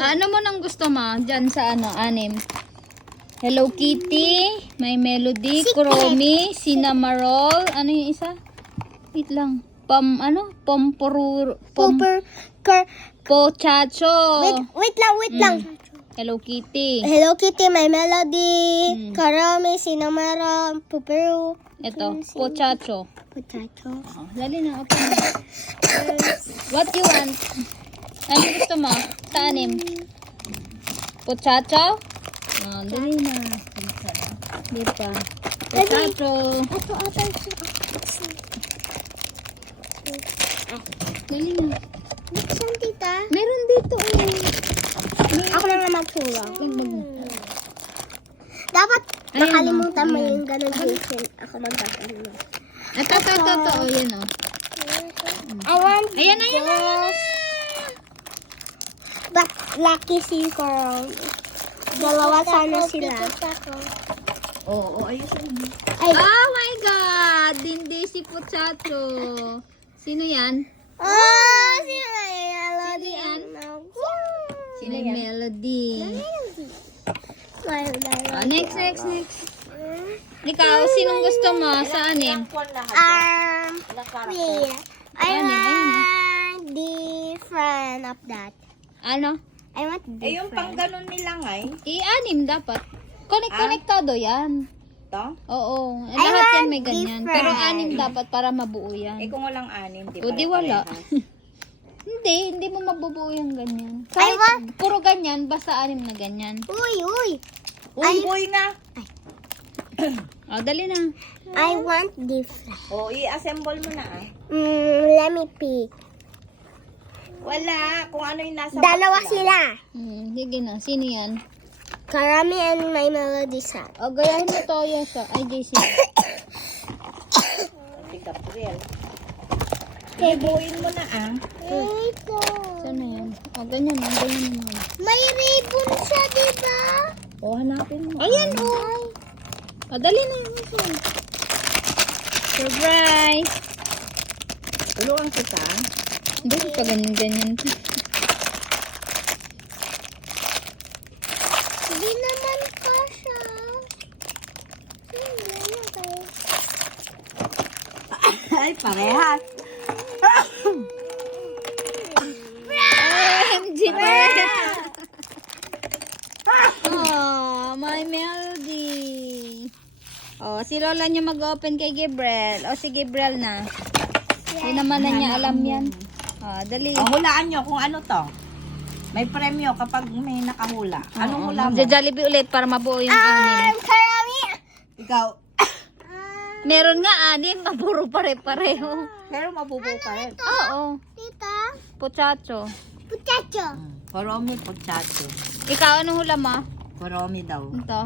Ano mo nang gusto mo? Diyan sa ano, anim. Hello Kitty, My Melody, Kuromi, Cinnamoroll, ano yung isa? Wait lang. Pochacho. Wait lang. Hello Kitty. Hello Kitty, My Melody, Karami, Cinnamoroll, Pupero. Ito, Pochacho. Potato. Oh, dali na, open mo. What you want? Ano gusto mo? Sa anim? Pochacho? Oh, dali na. Di pa. Pochacho. Ito ata. Dali na. Saan, tita? Meron dito. Ako lang naman pula. Lagbag mo. Dapat Ayan, makalimutan mo ayan. yung ganun, Jason. Ako magbasa naman. Ito. Oh, yan oh. I want Ayan na. But lucky si Coral. Dalawa sana sila. Oo, ayusin mo. Ay, Oh my God! Hindi si Pochacho. Sino yan? oh, si Melody. yan? Sino May yan? Melody. My Oh, next. Ikaw, sinong gusto mo? Sa anim? Wait. I Ayan, want different of that. Ano? I want Eh, yung pang different. ganun nilang ay. I-anim dapat. Konektado yan. Ito? Oo. I Lahat yan want may ganyan. different. Pero anim dapat para mabuo yan. Eh, kung walang anim, di O, ba? di wala. Hindi mo mabubuo yung ganyan. I Kahit want- puro ganyan, basta anim na ganyan. Uy. Uy nga. O, dali na. I want different. O, i-assemble mo na ah. Let me pick. Wala. Kung ano yung nasa Dalawa box sila. Sige na. Sino yan? Karami and My Melody sa. O, gayahin mo to yan sa. Ay, JC. Si Gabriel. Ibuin mo na ah. Ito. Saan na yan? O, ganyan na. Ganyan na. May ribbon siya, diba? O, hanapin mo. Ayan, o. O, dali na. Surprise! Tulungan kita. Hindi ko pa ganyan-ganyan. Hindi naman pa siya. Hindi na kayo. Ay, parehas. OMG, Oh, My Melody. Oh, si Lola niya mag-open kay Gabriel. O, si Gabriel na. Hindi naman na niya alam yan. Oh, dali. O, hulaan nyo kung ano to. May premyo kapag may nakahula. Anong hula mo? Jollibee ulit para mabuo yung anim. Karami. Ikaw. Meron nga anim, mapuro pare-pareho. Pero mabubuo pa rin. Oo, Tita. Pochacho. Potato. Koromi, pochato. Ikaw, anong hula mo? Koromi daw. Ito.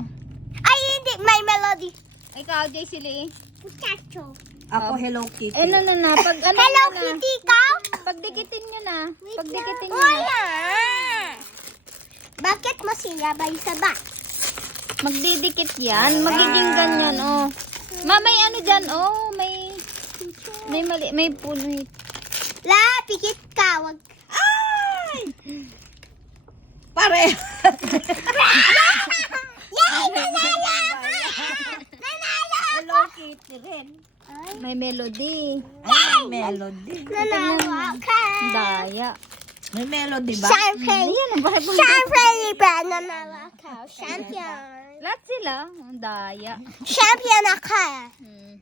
Ay, hindi. My Melody. Ikaw, JC Lee. Potato. Ako, Hello Kitty. Eh, na. Pag ano Hello, na. Kitty, ikaw? Pagdikitin nyo na. Pagdikitin nyo na. Wala. Bakit mo sinabay sa box? Magdidikit yan. Magiging ganyan, oh. May ano dyan, oh. May mali, may puno. La, pikit ka. Wag. Ay! Pare! Yay! Nanalo! Nanalo! Hello Kitty rin. May melody. Ay, may melody. Nanalo ka. Daya. May melody ba? Champion. Champion ba? Nanalo ka. Champion. Lahat sila. Daya. Champion ako. Hmm.